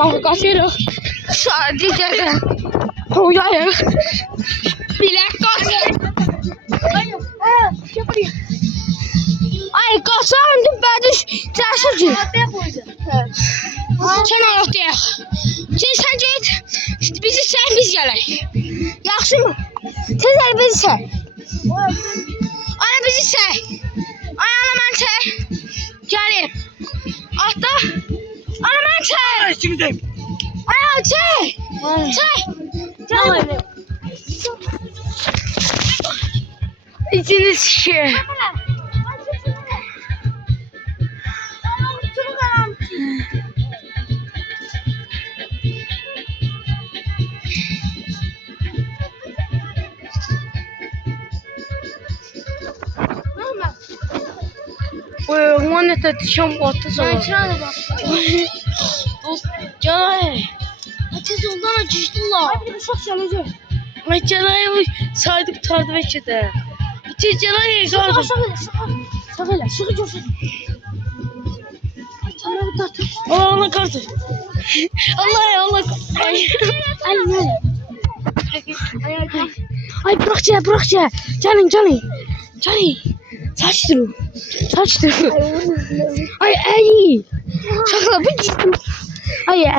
Sonra kaçırıq. Sonra digərdən oynayıq. Bilək qaç. Ay qaçan bədiş cəsur ki. Sən ayaqdayıq. Sən get. Bizi sən biz gələk. Yaxşı mı? Sən bizi sən. Ana bizi sən. Ay ana mən sən. Gəlim. Atda. Ana mən sən. İçimdeyim. Ay sən. Sən. Gəlim. İçiniz ki. One at the jump water. Canay. Ateş ondan açıştılar. Abi bir şok çalacak. Ay Canay saydı kurtardı belki de. İçin Canay gördüm. Şakayla. Şaka görsün. Canay kurtardı. Allah kartı. Allah. Ay. Ay bırak ya. Canay. Saçtır. Ay. Şakala bir ciddim. Ay